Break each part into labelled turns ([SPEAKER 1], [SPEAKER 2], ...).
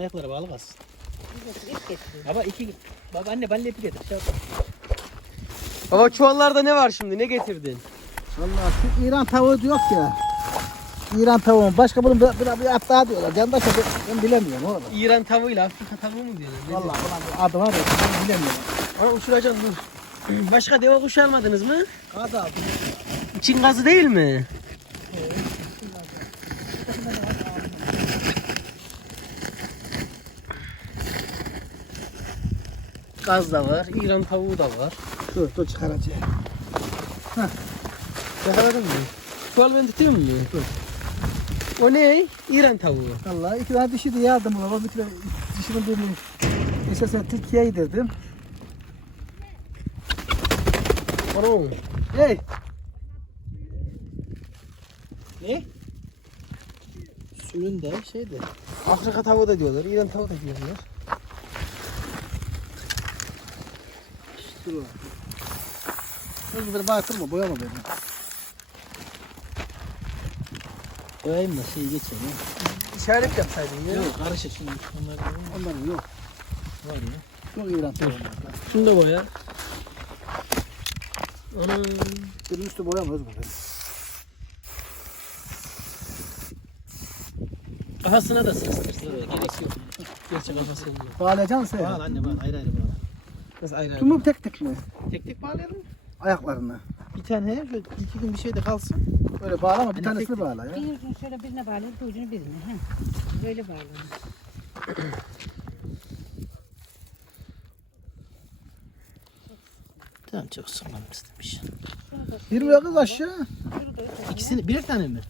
[SPEAKER 1] Ayaklara bağlı kalsın. Baba iki... Baba anne ben lepi getir. Şey yap.
[SPEAKER 2] Baba çuvallarda ne var şimdi? Ne getirdin?
[SPEAKER 3] Vallahi şu İran tavuğu diyor ya. İran tavuğu. Başka bunun bir, bir, bir at daha diyorlar. Candaş adı ben bilemiyorum oğlum.
[SPEAKER 2] İran tavuğuyla Afrika tavuğu mu diyorlar? Ne
[SPEAKER 3] Vallahi adı var ya ben bilemiyorum.
[SPEAKER 2] diyor? Ana uçuracaksın dur. Başka deve kuşu almadınız mı?
[SPEAKER 3] Adı aldım.
[SPEAKER 2] Çin gazı değil mi? Gaz da var, İran tavuğu da var.
[SPEAKER 3] Dur dur çıkaracağım.
[SPEAKER 2] Yakaladın mı? Çuval ben tutayım mı? Dur. O ne? İran tavuğu.
[SPEAKER 3] Vallahi iki tane dişi de yardım baba. Bir tane dişinin birini esasen tilkiye yedirdim.
[SPEAKER 2] Ana.
[SPEAKER 3] Hey!
[SPEAKER 1] Ne? Suyun da şey de.
[SPEAKER 2] Afrika tavuğu da diyorlar, İran tavuğu da diyorlar.
[SPEAKER 3] Dur oğlum. Dur bir batırma boyama beni.
[SPEAKER 1] Koyayım da şey geçeyim ya.
[SPEAKER 2] İşaret yapsaydın ya.
[SPEAKER 1] Yok karışık şimdi. Onlar da
[SPEAKER 3] Onların yok.
[SPEAKER 1] var ya.
[SPEAKER 3] Çok var.
[SPEAKER 2] Şunu da boya. Ana.
[SPEAKER 3] Benim üstü boyama özgür.
[SPEAKER 1] Kafasına da sıkıştırsın. Gerek yok. Gerçi kafası yok.
[SPEAKER 3] Bağlayacaksın sen.
[SPEAKER 1] Bağla anne bağla ayrı ayrı bağla.
[SPEAKER 2] Nasıl ayrı ayrı?
[SPEAKER 3] Tüm mü tek tek mi?
[SPEAKER 1] Tek tek bağlayalım.
[SPEAKER 3] Ayaklarını.
[SPEAKER 1] Bir tane şöyle iki gün bir şey de kalsın.
[SPEAKER 3] Böyle bağlama bir
[SPEAKER 1] Hani
[SPEAKER 3] tanesini
[SPEAKER 1] tek-
[SPEAKER 3] bağla ya.
[SPEAKER 4] Bir ucunu şöyle birine bağlayıp bir ucunu birine. Heh. Böyle bağlanır.
[SPEAKER 1] Tamam çok sıkmadım istemiş.
[SPEAKER 4] Şunu da
[SPEAKER 3] Girmiyor kız aşağı.
[SPEAKER 1] İkisini birer tane mi?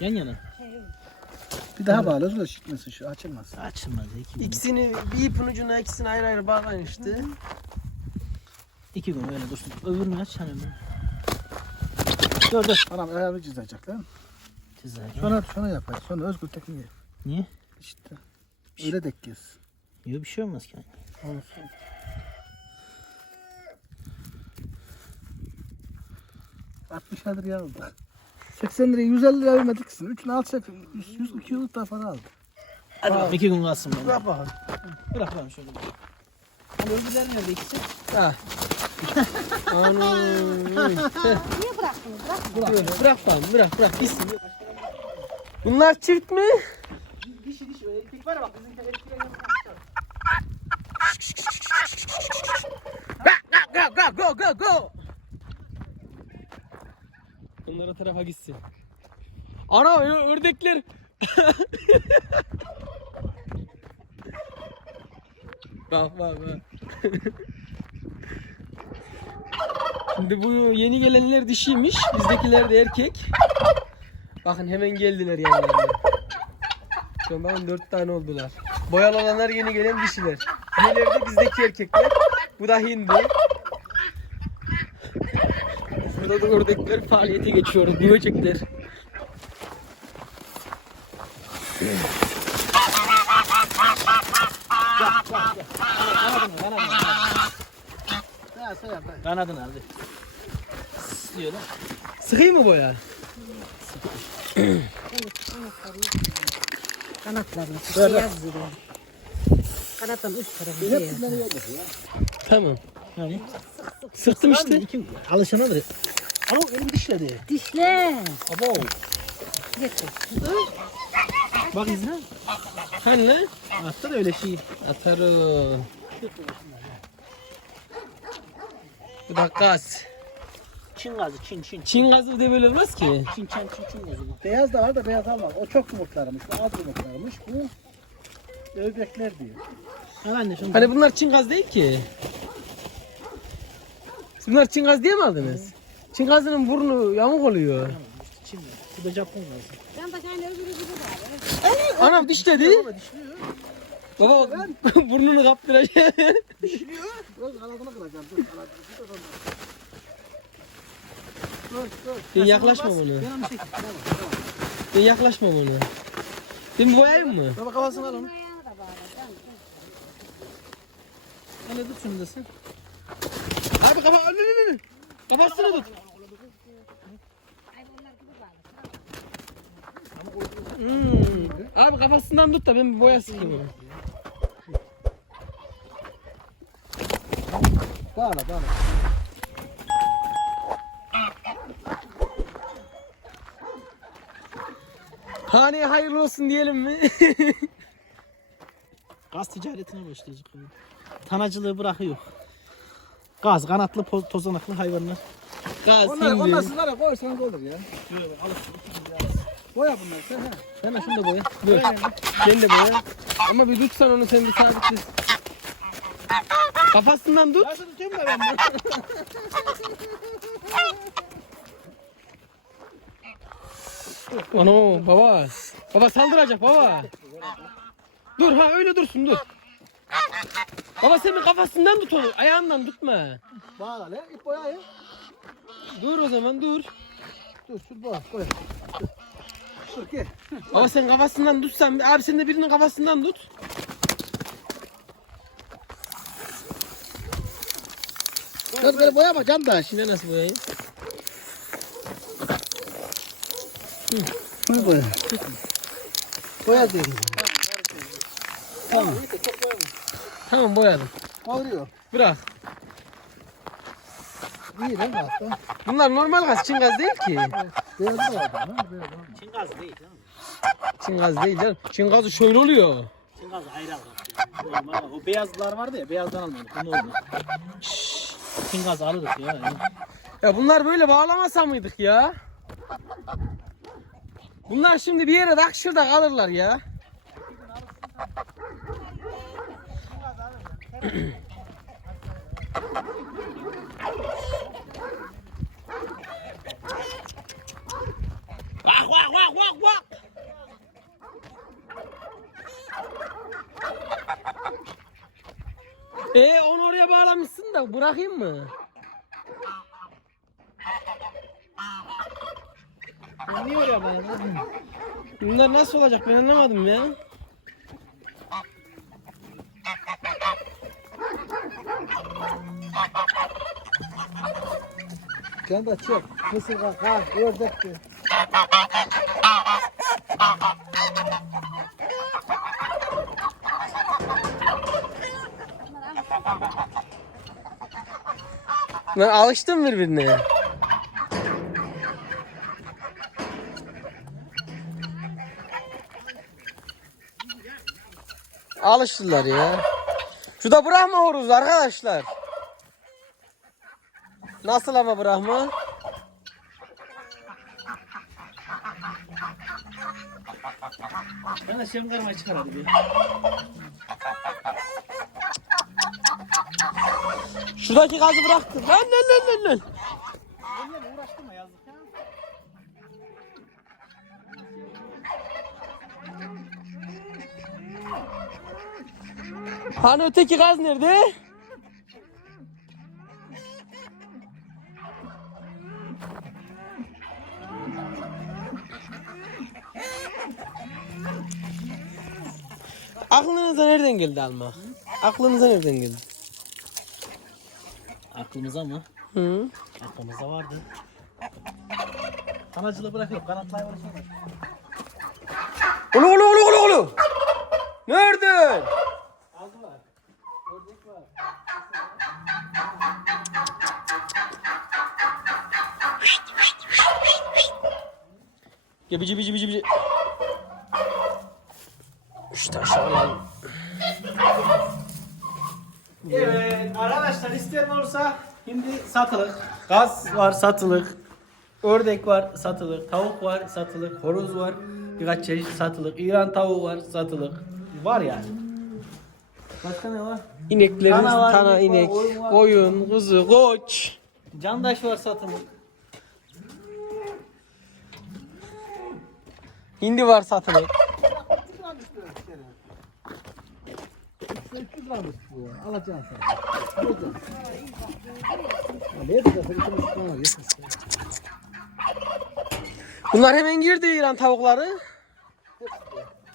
[SPEAKER 1] Yan yana.
[SPEAKER 3] Bir daha bağla özgür şişmesin şu açılmaz.
[SPEAKER 1] Açılmadı iki.
[SPEAKER 2] İkisini bir ipin ucuna ikisini ayrı ayrı bağlayın işte.
[SPEAKER 1] İki gün öyle dursun. Öbürünü aç hani. Dur dur.
[SPEAKER 3] Anam ayağını çizecek lan.
[SPEAKER 1] Güzel.
[SPEAKER 3] Sonra sonra yapar. Sonra özgür tekniği.
[SPEAKER 1] Niye?
[SPEAKER 3] İşte. Öyle de kes.
[SPEAKER 1] Yok bir şey olmaz ki.
[SPEAKER 3] Olsun. Altmış lira aldı. 80 liraya 150 lira vermedik sizin. Üçünü alsak 100 100 200 daha para aldı.
[SPEAKER 1] Hadi bakalım. İki gün kalsın bana.
[SPEAKER 3] Bırak bakalım.
[SPEAKER 1] Bırak bakalım şöyle. Hani öbürler nerede ikisi?
[SPEAKER 2] Ha. Ana.
[SPEAKER 4] Niye bıraktınız? Bırakma.
[SPEAKER 2] Böyle bırak falan bırak bırak gitsin. Bunlar çift mi?
[SPEAKER 1] Dişi dişi öyle erkek var ya bak bizim erkekler
[SPEAKER 2] Go go go go go. Bunlar o tarafa gitsin. Ana ördekler. bak bak bak. Şimdi bu yeni gelenler dişiymiş. Bizdekiler de erkek. Bakın hemen geldiler yanlarına. Şu an bakın dört tane oldular. Boyalananlar yeni gelen dişiler. Diğerleri de bizdeki erkekler. Bu da hindi. Burada da ördekler faaliyete geçiyor. Böcekler.
[SPEAKER 1] Kanadını aldı. Diyor lan.
[SPEAKER 2] Sıkayım mı boya?
[SPEAKER 4] Kanatlarını şey yazdırıyor. Kanatın üst tarafı diye.
[SPEAKER 2] Tamam.
[SPEAKER 1] Yani.
[SPEAKER 2] Sıktım işte.
[SPEAKER 1] İki alışanadır. Ama elim dişledi.
[SPEAKER 4] Dişle.
[SPEAKER 1] Abo.
[SPEAKER 4] Getir.
[SPEAKER 1] Bak izle.
[SPEAKER 2] Hani lan?
[SPEAKER 1] Atta da öyle şey.
[SPEAKER 2] Atarım. Bu da gaz.
[SPEAKER 1] Çin gazı çin çin.
[SPEAKER 2] Çin gazı da böyle olmaz ki.
[SPEAKER 1] Çin çin çin çin gazı.
[SPEAKER 3] Beyaz da var da beyaz almaz. O çok yumurtlarmış. Bu az yumurtlarmış. Bu ördekler diyor.
[SPEAKER 1] Ha anne şunu.
[SPEAKER 2] Hani bunlar Çin gaz değil ki. Siz bunlar Çin gaz diye mi aldınız? Çin gazının burnu yamuk oluyor.
[SPEAKER 1] Çin. Bu da Japon gazı.
[SPEAKER 4] Bak aynı öbürü gibi var.
[SPEAKER 2] Anam dişledi. Baba burnunu kaptıracak.
[SPEAKER 3] Biraz kanadını kıracağım. Dur kanadını. Dur, dur, dur. Dur dur.
[SPEAKER 2] Ben yaklaşma
[SPEAKER 1] çek.
[SPEAKER 2] Ben yaklaşma buna. Ben boyayayım mı?
[SPEAKER 1] Baba kafasını al onu. Anne tut şunu da sen.
[SPEAKER 2] Abi kafa önü önü önü. Kafasını tut. Hmm. Abi kafasından tut da ben bir boya sıkayım onu.
[SPEAKER 3] Dağla
[SPEAKER 2] dağla. Hayırlı olsun diyelim mi?
[SPEAKER 1] Gaz ticaretine başlayacak. Tanacılığı bırakıyor. Gaz, kanatlı, tozanaklı hayvanlar.
[SPEAKER 2] Gaz,
[SPEAKER 3] Onlar, onlarsınlara koysanız olur ya. Şöyle alıp. Boya bunlar sen ha.
[SPEAKER 2] Sen de şunu da boya. Dur. Sen de boya. Ama bir tutsan onu sen bir sabitlesin. Kafasından tut.
[SPEAKER 3] Nasıl tutayım da ben bunu?
[SPEAKER 2] Ano baba. Baba saldıracak baba. Dur ha öyle dursun dur. Baba sen bir kafasından tut onu. Ayağından tutma.
[SPEAKER 3] Bağla lan. İp boya ya.
[SPEAKER 2] Dur o zaman dur.
[SPEAKER 3] Dur şu boya koy. Gel.
[SPEAKER 2] Baba sen kafasından tutsan. Abi sen de birinin kafasından tut.
[SPEAKER 3] Kız beni boyama candaş.
[SPEAKER 2] Şimdi nasıl boyayayım?
[SPEAKER 3] Bunu boya. Boya diyorum.
[SPEAKER 2] Tamam boyadım.
[SPEAKER 3] Kavuruyor.
[SPEAKER 2] Bırak.
[SPEAKER 3] İyi lan.
[SPEAKER 2] Bunlar normal gaz, Çin gaz değil ki.
[SPEAKER 3] Beyaz da var. ha, beyaz var.
[SPEAKER 1] Çin gazı değil canım.
[SPEAKER 2] Çin gaz değil canım. Çin gazı şöyle oluyor.
[SPEAKER 1] Çin gazı ayrı alır. Normal. O beyazlar vardı ya, beyazdan almadık. Ne oldu? Çin gazı alırız ya. ya.
[SPEAKER 2] Ya bunlar böyle bağlamasa mıydık ya? Bunlar şimdi bir yere tak şurada kalırlar ya. E onu oraya bağlamışsın da bırakayım mı?
[SPEAKER 1] Niye oraya bayıldım?
[SPEAKER 2] Bunlar nasıl olacak ben anlamadım ya.
[SPEAKER 3] Candaş çek. Mısır kalk. Ha, ördek de.
[SPEAKER 2] Ben alıştım birbirine. Alıştılar ya. Şurada Brahma horozu arkadaşlar. Nasıl ama Brahma?
[SPEAKER 1] Ben de şem karma çıkar hadi bir.
[SPEAKER 2] Şuradaki gazı bıraktım. Lan lan lan lan lan.
[SPEAKER 1] Benimle uğraştırma.
[SPEAKER 2] Hani öteki gaz nerede? Aklınıza nereden geldi almak? Aklınıza nereden geldi?
[SPEAKER 1] Aklımıza mı?
[SPEAKER 2] Hı?
[SPEAKER 1] Aklımızda vardı. Kanacılığı bırakıyorum. Kanatlı hayvanı sonra.
[SPEAKER 2] Ulu ulu ulu ulu ulu. Nereden?
[SPEAKER 1] Aldılar. Ördek var.
[SPEAKER 2] Ya bici bici bici bici. İşte aşağıdan.
[SPEAKER 1] Evet arkadaşlar isteyen olursa şimdi satılık. Gaz var satılık. Ördek var satılık. Tavuk var satılık. Horoz var. Birkaç çeşit satılık. İran tavuğu var satılık. Var yani. Başka ne var?
[SPEAKER 2] İneklerimiz
[SPEAKER 1] Tana var,
[SPEAKER 2] tana
[SPEAKER 1] inek var,
[SPEAKER 2] inek,
[SPEAKER 1] koyun var.
[SPEAKER 2] koyun, kuzu, koç.
[SPEAKER 1] Candaş var satılık.
[SPEAKER 2] Hindi var satılık.
[SPEAKER 3] 800 liramış bu Ne yapacağız? Var, yeter.
[SPEAKER 2] Bunlar hemen girdi İran tavukları.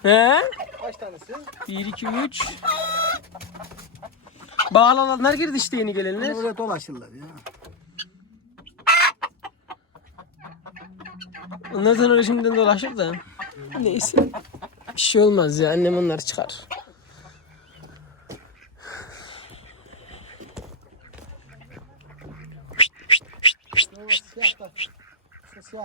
[SPEAKER 2] He?
[SPEAKER 3] Kaç tanesi?
[SPEAKER 2] 1, 2, 3. Bağlananlar girdi işte yeni gelenler.
[SPEAKER 3] Buraya dolaşırlar ya.
[SPEAKER 2] Onlar sonra öyle şimdiden dolaşır da. Neyse. Bir şey olmaz ya annem onları çıkar.
[SPEAKER 3] Şu